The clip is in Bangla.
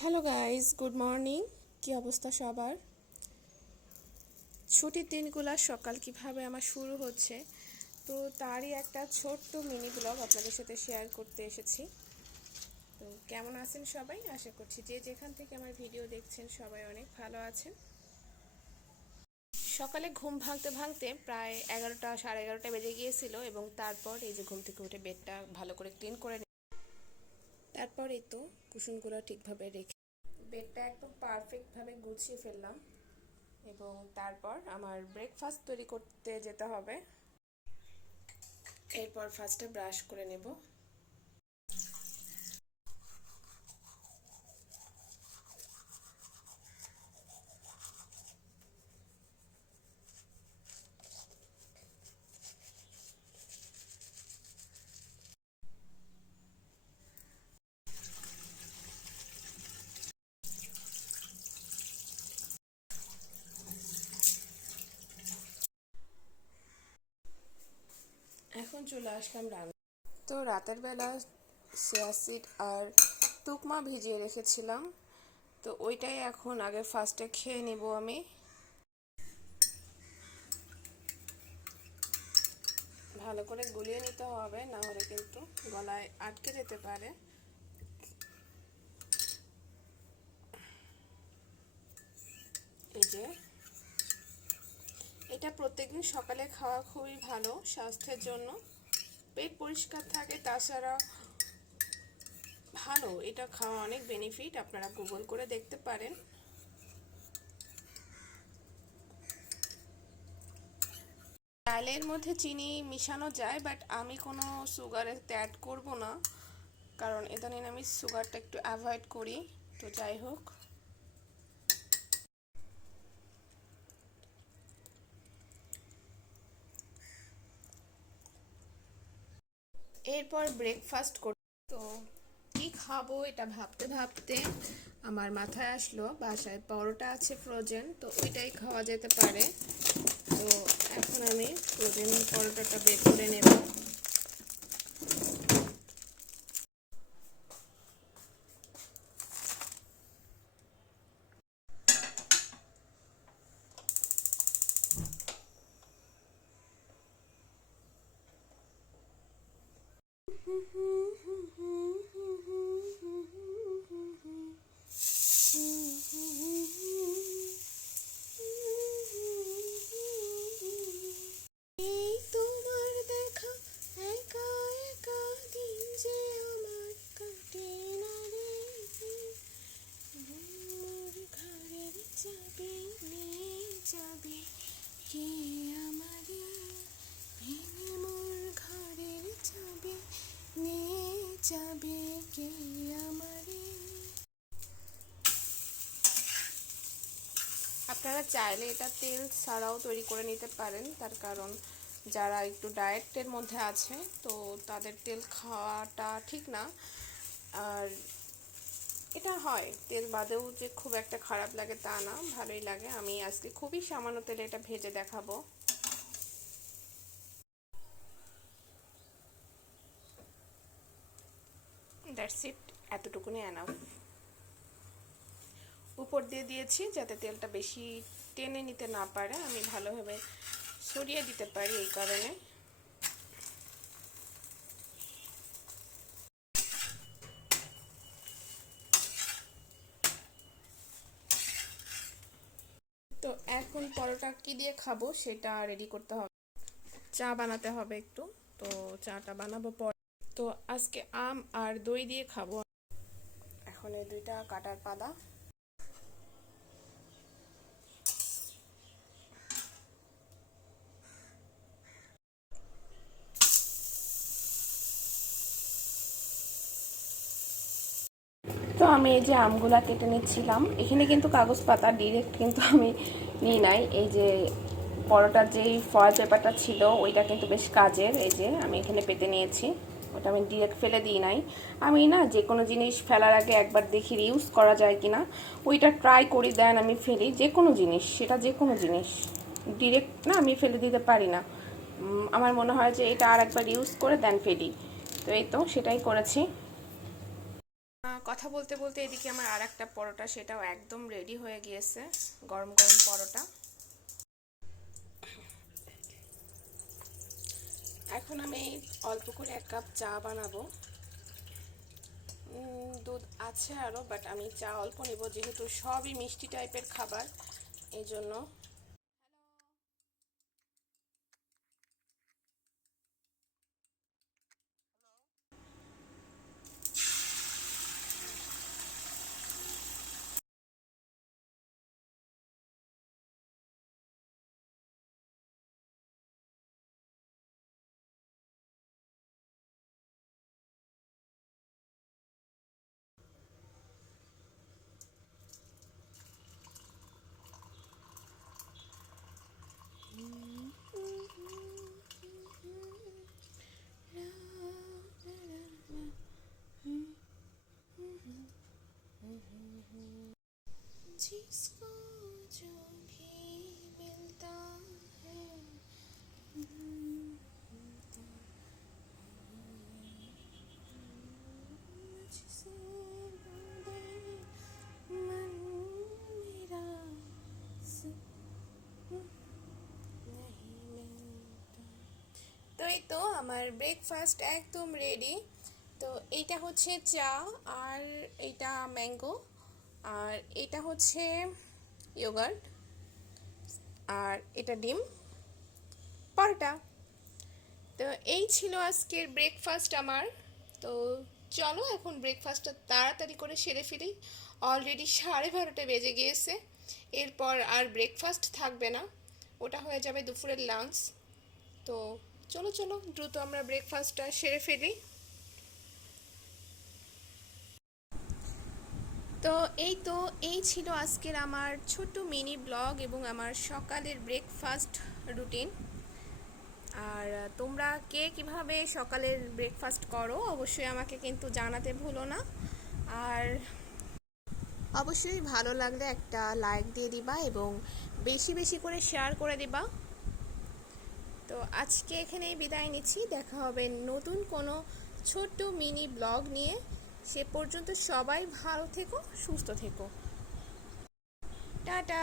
হ্যালো গাইজ গুড মর্নিং কী অবস্থা সবার? ছুটির দিনগুলো সকাল কীভাবে আমার শুরু হচ্ছে, তো তারই একটা ছোট্ট মিনি ব্লগ আপনাদের সাথে শেয়ার করতে এসেছি। তো কেমন আছেন সবাই? আশা করছি যে যেখান থেকে আমার ভিডিও দেখছেন সবাই অনেক ভালো আছেন। সকালে ঘুম ভাঙতে ভাঙতে প্রায় এগারোটা সাড়ে এগারোটা বেজে গিয়েছিল এবং তারপর এই যে ঘুম থেকে উঠে বেডটা ভালো করে ক্লিন করে তারপর এই তো কুসুমগুলো ঠিকভাবে রেখে বেডটা একদম পারফেক্টভাবে গুছিয়ে ফেললাম এবং তারপর আমার ব্রেকফাস্ট তৈরি করতে যেতে হবে। এরপর ফার্স্টে ব্রাশ করে নেব এখন চলে আসলাম রান্না। তো রাতের বেলা সিয়াসিড আর তুকমা ভিজিয়ে রেখেছিলাম। তো ওইটাই এখন আগে ফার্স্টে খেয়ে নিব আমি। ভালো করে গুলিয়ে নিতে হবে, না হলে কিন্তু গলায় আটকে যেতে পারে। এই যে, এটা প্রত্যেকদিন সকালে খাওয়া খুবই ভালো স্বাস্থ্যের জন্য। পেট পরিষ্কার থাকে, তাছাড়া ভালো। এটা খাওয়া অনেক বেনিফিট আপনারা গুগল করে দেখতে পারেন। ডালের মধ্যে চিনি মিশানো যায় বাট আমি কোনো সুগারে অ্যাড করব না, কারণ ইদানিং আমি সুগারটা একটু অ্যাভয়েড করি। তো যাই হোক। এরপর ব্রেকফাস্ট কর তো কি খাব এটা ভাবতে ভাবতে আমার মাথায় আসলো, বাসায় পরোটা আছে ফ্রোজেন তো ওইটাই খাওয়া যেতে পারে। তো এখন আমি ফ্রোজেন পরোটাটা বের করে নেব এই তোমার দেখা একা একা দিন যে আমার কাটে না রে মোর ঘরের চাবি নিয়ে যাবে কে আমারে ভেঙে মোর ঘরের চাবি নিয়ে যাবে কে আমারে আপনারা চাইলে এটা তেল ছাড়াও তৈরি করে নিতে পারেন। তার কারণ যারা একটু ডায়েটের মধ্যে আছে, তো তাদের তেল খাওয়াটা ঠিক না। আর এটা হয়, তেল বাদেও যে খুব একটা খারাপ লাগে তা না, ভালোই লাগে। আমি আজকে খুবই সামান্য তেলে এটা ভেজে দেখাবো। দ্যাটস ইট এতটুকুনি অ্যানাফ উপর দিয়ে দিয়েছি যাতে তেলটা বেশি টেনে নিতে না পারে। আমি ভালোভাবে সরিয়ে দিতে পারি এই কারণে। তো এখন পরোটা কি দিয়ে খাব সেটা রেডি করতে হবে। চা বানাতে হবে একটু। তো চাটা বানাবো পর। তো আজকে আম আর দই দিয়ে খাব। এখন এই দুইটা কাটার পালা। আমি এই যে আমগুলা কেটে নিচ্ছিলাম, এখানে কিন্তু কাগজ পাতা ডিরেক্ট কিন্তু আমি নিই নাই। এই যে পরোটার যেই ফয়েল পেপারটা ছিল, ওইটা কিন্তু বেশ কাজের। এই যে আমি এখানে পেতে নিয়েছি, ওটা আমি ডিরেক্ট ফেলে দিই নাই। আমি না যে কোনো জিনিস ফেলার আগে একবার দেখি ইউজ করা যায় কিনা, ওইটা ট্রাই করি দেন আমি ফেলি। যে কোনো জিনিস, সেটা যে কোনো জিনিস। ডিরেক্ট না আমি ফেলে দিতে পারি না। আমার মনে হয় যে এটা আর একবার ইউজ করে দেন ফেলি। তো এই তো, সেটাই করেছি। কথা বলতে বলতে এদিকে আমার আর একটা পরোটা, সেটাও একদম রেডি হয়ে গিয়েছে, গরম গরম পরোটা। এখন আমি অল্প করে এক কাপ চা বানাবো। দুধ আছে আরও বাট আমি চা অল্প নিব, যেহেতু সবই মিষ্টি টাইপের খাবার এই জন্য जिसको जो भी मिलता है मुझसे दे मन मेरा नहीं मिलता তো এই তো আমার ব্রেকফাস্ট একদম রেডি তো এইটা হচ্ছে চা আর এইটা ম্যাঙ্গো আর এটা হচ্ছে ইয়োগার্ট, আর এটা ডিম পরোটা। তো এই ছিল আজকের ব্রেকফাস্ট আমার। তো চলো এখন ব্রেকফাস্টটা তাড়াতাড়ি করে সেরে ফেলি। অলরেডি সাড়ে বারোটা বেজে গিয়েছে। এরপর আর ব্রেকফাস্ট থাকবে না। ওটা হয়ে যাবে দুপুরের লাঞ্চ তো চলো চলো, দ্রুত আমরা ব্রেকফাস্টটা সেরে ফেলি। তো এই তো, এই ছিল আজকের আমার ছোট্ট মিনি ব্লগ এবং আমার সকালের ব্রেকফাস্ট রুটিন আর তোমরা কে কীভাবে সকালের ব্রেকফাস্ট করো, অবশ্যই আমাকে কিন্তু জানাতে ভুলো না। আর অবশ্যই ভালো লাগলে একটা লাইক দিয়ে দিবা এবং বেশি বেশি করে শেয়ার করে দিবা। তো আজকে এখানেই বিদায় নিচ্ছি, দেখা হবে নতুন কোনো ছোট্ট মিনি ব্লগ নিয়ে। সে পর্যন্ত সবাই ভালো থেকো সুস্থ থেকো। টাটা।